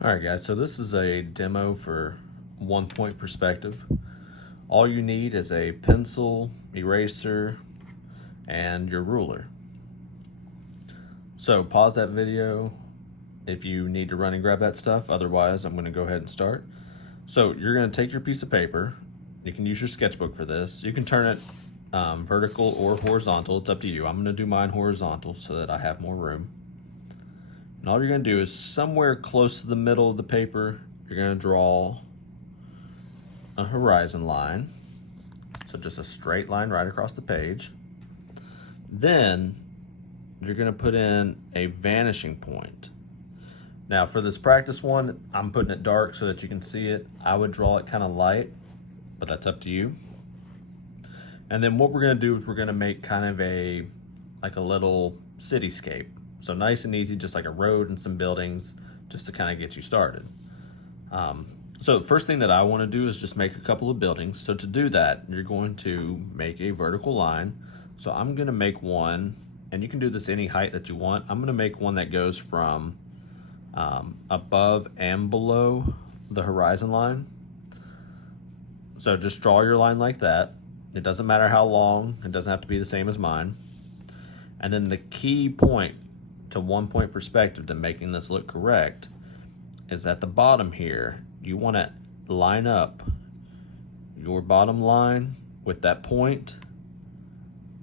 All right, guys, so this is a demo for 1-point perspective. All you need is a pencil, eraser, and your ruler. So pause that video if you need to run and grab that stuff. Otherwise, I'm going to go ahead and start. So you're going to take your piece of paper. You can use your sketchbook for this. You can turn it vertical or horizontal. It's up to you. I'm going to do mine horizontal so that I have more room. And all you're going to do is somewhere close to the middle of the paper, you're going to draw a horizon line. So just a straight line right across the page. Then you're going to put in a vanishing point. Now for this practice one, I'm putting it dark so that you can see it. I would draw it kind of light, but that's up to you. And then what we're going to do is we're going to make kind of a little cityscape. So nice and easy, just like a road and some buildings, just to kind of get you started. So the first thing that I want to do is just make a couple of buildings. So to do that, you're going to make a vertical line. So I'm going to make one, and you can do this any height that you want. I'm going to make one that goes from above and below the horizon line. So just draw your line like that. It doesn't matter how long. It doesn't have to be the same as mine. And then the key point to 1-point perspective to making this look correct is at the bottom here. You want to line up your bottom line with that point,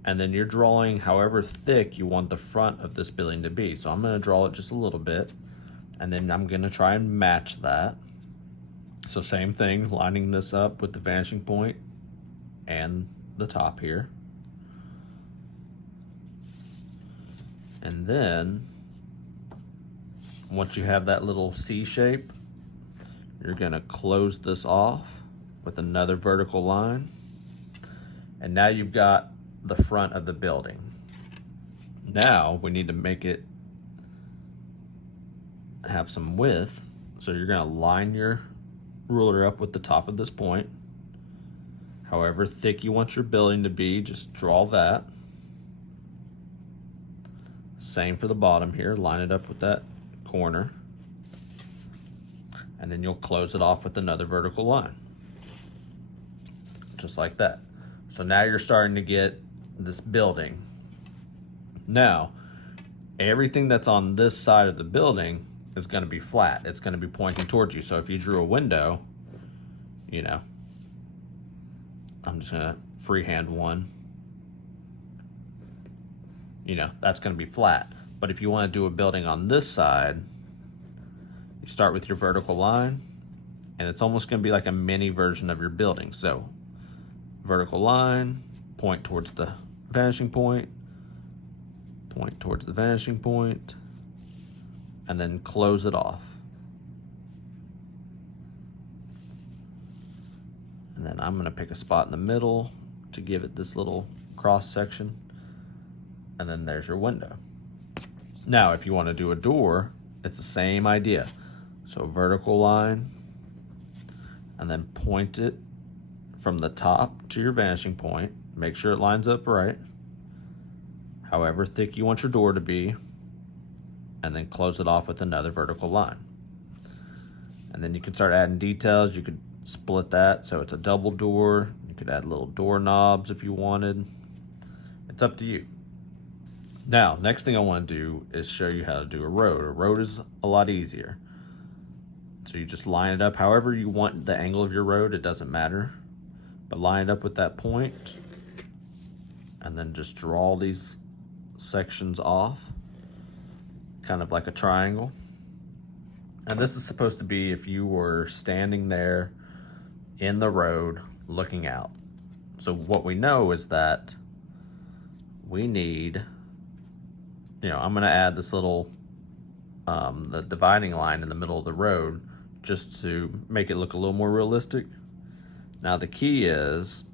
and then you're drawing however thick you want the front of this building to be. So I'm going to draw it just a little bit, and then I'm going to try and match that. So same thing, lining this up with the vanishing point and the top here. And then once you have that little C shape, you're gonna close this off with another vertical line. And now you've got the front of the building. Now we need to make it have some width. So you're gonna line your ruler up with the top of this point. However thick you want your building to be, just draw that. Same for the bottom here, line it up with that corner. And then you'll close it off with another vertical line. Just like that. So now you're starting to get this building. Now, everything that's on this side of the building is going to be flat. It's going to be pointing towards you. So if you drew a window, you know, I'm just going to freehand one. You know, that's going to be flat. But if you want to do a building on this side, you start with your vertical line, and it's almost going to be like a mini version of your building. So vertical line, point towards the vanishing point, point towards the vanishing point, and then close it off. And then I'm going to pick a spot in the middle to give it this little cross section. And then there's your window. Now, if you want to do a door, it's the same idea. So vertical line, and then point it from the top to your vanishing point. Make sure it lines up right. However thick you want your door to be, and then close it off with another vertical line. And then you can start adding details. You could split that so it's a double door. You could add little door knobs if you wanted. It's up to you. Now, next thing I want to do is show you how to do a road. A road is a lot easier. So you just line it up however you want the angle of your road, it doesn't matter. But line it up with that point, and then just draw these sections off, kind of like a triangle. And this is supposed to be if you were standing there in the road looking out. So what we know is that we need, I'm going to add this little, the dividing line in the middle of the road just to make it look a little more realistic. Now the key is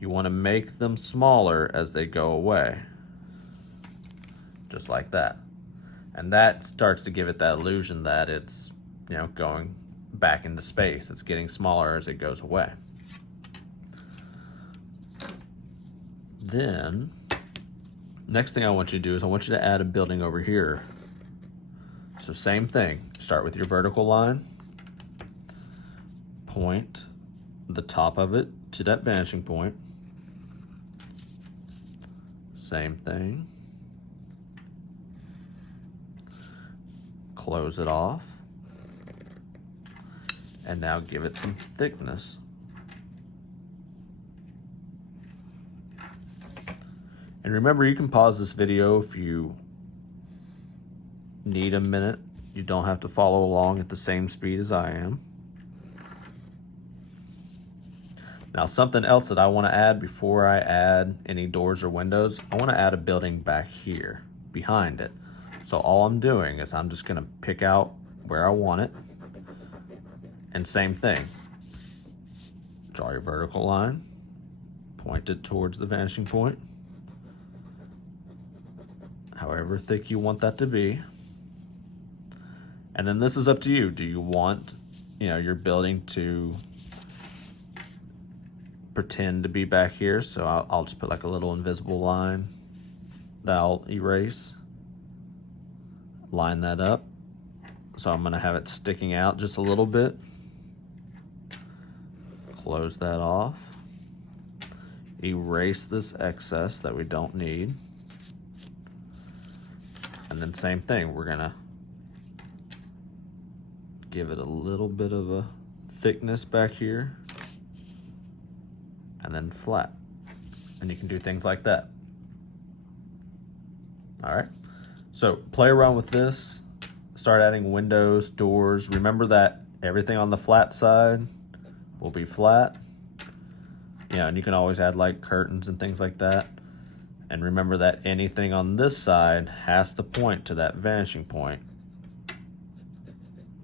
you want to make them smaller as they go away. Just like that. And that starts to give it that illusion that it's, going back into space. It's getting smaller as it goes away. Then next thing I want you to do is I want you to add a building over here. So So same thing, start with your vertical line, point the top of it to that vanishing point. Same thing. Close it off. And now give it some thickness. And remember, you can pause this video if you need a minute. You don't have to follow along at the same speed as I am. Now, something else that I want to add before I add any doors or windows, I want to add a building back here behind it. So all I'm doing is I'm just going to pick out where I want it. And same thing, draw your vertical line, point it towards the vanishing point, however thick you want that to be. And then this is up to you. Do you want, your building to pretend to be back here? So I'll just put like a little invisible line that I'll erase. Line that up. So I'm gonna have it sticking out just a little bit. Close that off. Erase this excess that we don't need. And then same thing, we're gonna give it a little bit of a thickness back here. And then flat. And you can do things like that. All right, so play around with this. Start adding windows, doors. Remember that everything on the flat side will be flat. And you can always add like curtains and things like that. And remember that anything on this side has to point to that vanishing point.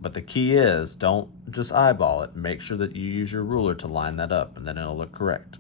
But the key is, don't just eyeball it. Make sure that you use your ruler to line that up, and then it'll look correct.